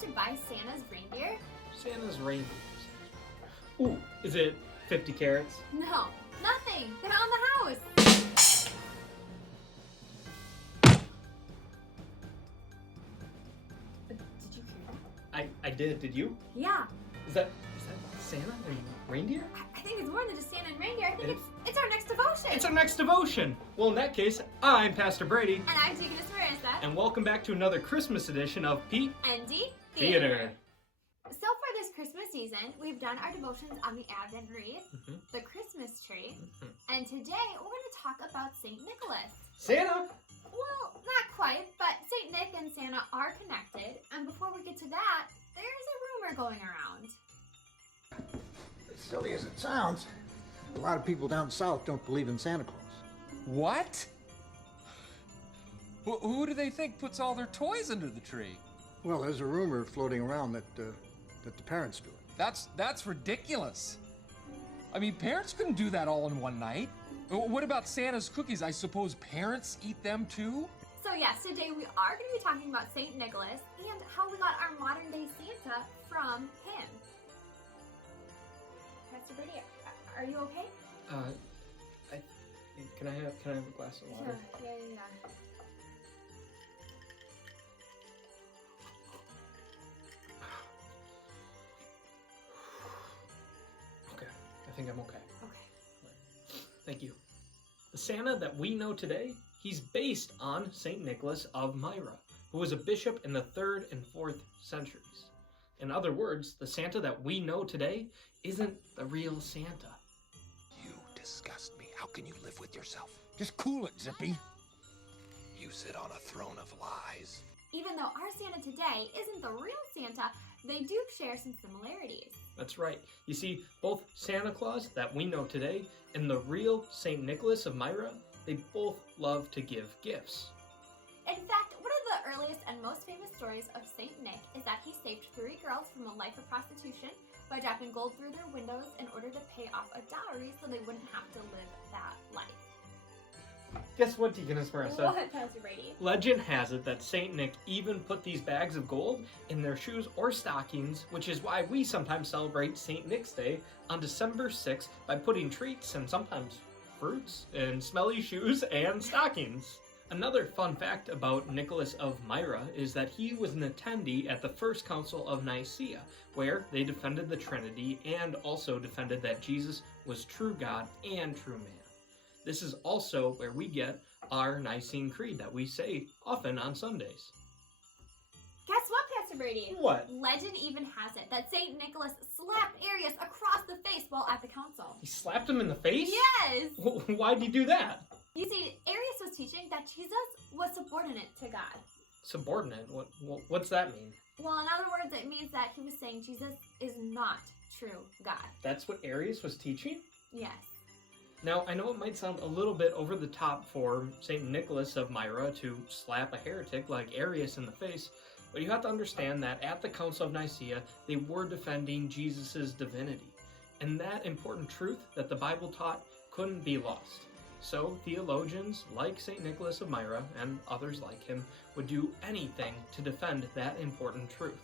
to buy Santa's reindeer? Santa's reindeers. Ooh, is it 50 carats? No, nothing. They're on the house. Did you hear that? I did. Did you? Yeah. Is that Santa and reindeer? I think it's more than just Santa and reindeer. I think it's our next devotion. It's our next devotion. Well, in that case, I'm Pastor Brady. And I'm Deaconess Marissa. And welcome back to another Christmas edition of Pete and D Theater. So for this Christmas season, we've done our devotions on the Advent wreath, the Christmas tree, and today we're going to talk about St. Nicholas. Santa? Well, not quite, but St. Nick and Santa are connected, and before we get to that, there's a rumor going around. As silly as it sounds, a lot of people down south don't believe in Santa Claus. What? Who do they think puts all their toys under the tree? Well, there's a rumor floating around that the parents do it. That's ridiculous. I mean, parents couldn't do that all in one night. What about Santa's cookies? I suppose parents eat them too? So yes, today we are going to be talking about St. Nicholas and how we got our modern day Santa from him. Pastor Brady, are you okay? Can I have a glass of water? Yeah. Okay, I think I'm okay. Okay. Thank you. The Santa that we know today, he's based on St. Nicholas of Myra, who was a bishop in the 3rd and 4th centuries. In other words, the Santa that we know today isn't the real Santa. You disgust me. How can you live with yourself? Just cool it, Zippy. You sit on a throne of lies. Even though our Santa today isn't the real Santa, they do share some similarities. That's right. You see, both Santa Claus that we know today and the real St. Nicholas of Myra, they both love to give gifts. In fact, one of the earliest and most famous stories of St. Nick is that he saved 3 girls from a life of prostitution by dropping gold through their windows in order to pay off a dowry so they wouldn't have to live that life. Guess what, Deaconess Marissa? What, Pastor Brady? Legend has it that St. Nick even put these bags of gold in their shoes or stockings, which is why we sometimes celebrate St. Nick's Day on December 6th by putting treats and sometimes fruits in smelly shoes and stockings. Another fun fact about Nicholas of Myra is that he was an attendee at the First Council of Nicaea, where they defended the Trinity and also defended that Jesus was true God and true man. This is also where we get our Nicene Creed that we say often on Sundays. Guess what, Pastor Brady? What? Legend even has it that St. Nicholas slapped Arius across the face while at the council. He slapped him in the face? Yes! Why'd he do that? You see, Arius was teaching that Jesus was subordinate to God. Subordinate? What's that mean? Well, in other words, it means that he was saying Jesus is not true God. That's what Arius was teaching? Yes. Now, I know it might sound a little bit over the top for St. Nicholas of Myra to slap a heretic like Arius in the face, but you have to understand that at the Council of Nicaea, they were defending Jesus' divinity. And that important truth that the Bible taught couldn't be lost. So theologians like St. Nicholas of Myra and others like him would do anything to defend that important truth.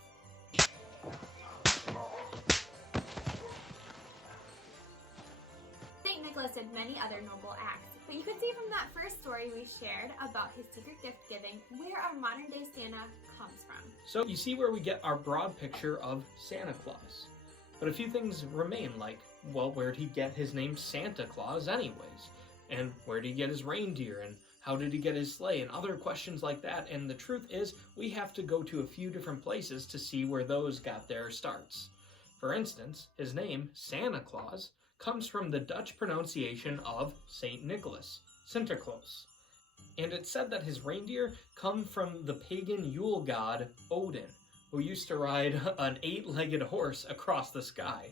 St. Nicholas did many other noble acts, but you can see from that first story we shared about his secret gift giving where our modern day Santa comes from. So you see where we get our broad picture of Santa Claus. But a few things remain, like, well, where'd he get his name Santa Claus anyways? And where did he get his reindeer? And how did he get his sleigh? And other questions like that. And the truth is, we have to go to a few different places to see where those got their starts. For instance, his name, Santa Claus, comes from the Dutch pronunciation of St. Nicholas, Sinterklaas. And it's said that his reindeer come from the pagan Yule god Odin, who used to ride an 8-legged horse across the sky.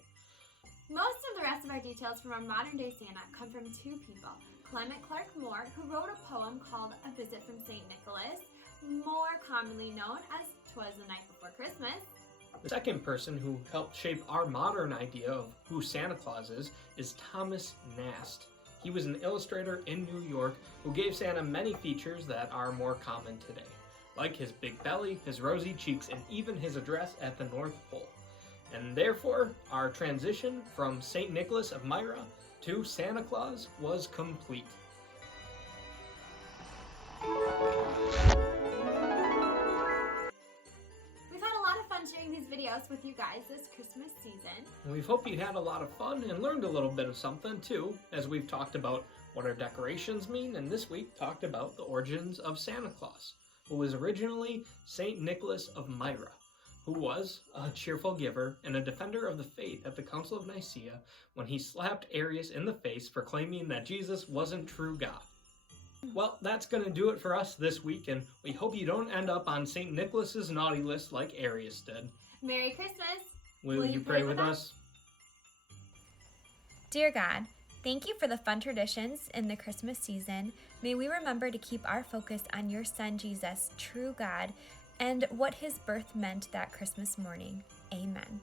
Most of the rest of our details from our modern day Santa come from 2 people. Clement Clark Moore, who wrote a poem called A Visit from St. Nicholas, more commonly known as 'Twas the Night Before Christmas. The second person who helped shape our modern idea of who Santa Claus is Thomas Nast. He was an illustrator in New York who gave Santa many features that are more common today. like his big belly, his rosy cheeks, and even his address at the North Pole. And therefore, our transition from St. Nicholas of Myra to Santa Claus was complete. We've had a lot of fun sharing these videos with you guys this Christmas season. We hope you had a lot of fun and learned a little bit of something too, as we've talked about what our decorations mean, and this week talked about the origins of Santa Claus, who was originally St. Nicholas of Myra, who was a cheerful giver and a defender of the faith at the Council of Nicaea when he slapped Arius in the face for claiming that Jesus wasn't true God. Well, that's going to do it for us this week, and we hope you don't end up on St. Nicholas's naughty list like Arius did. Merry Christmas! Will you pray with us? Dear God, thank you for the fun traditions in the Christmas season. May we remember to keep our focus on your Son, Jesus, true God, and what his birth meant that Christmas morning. Amen.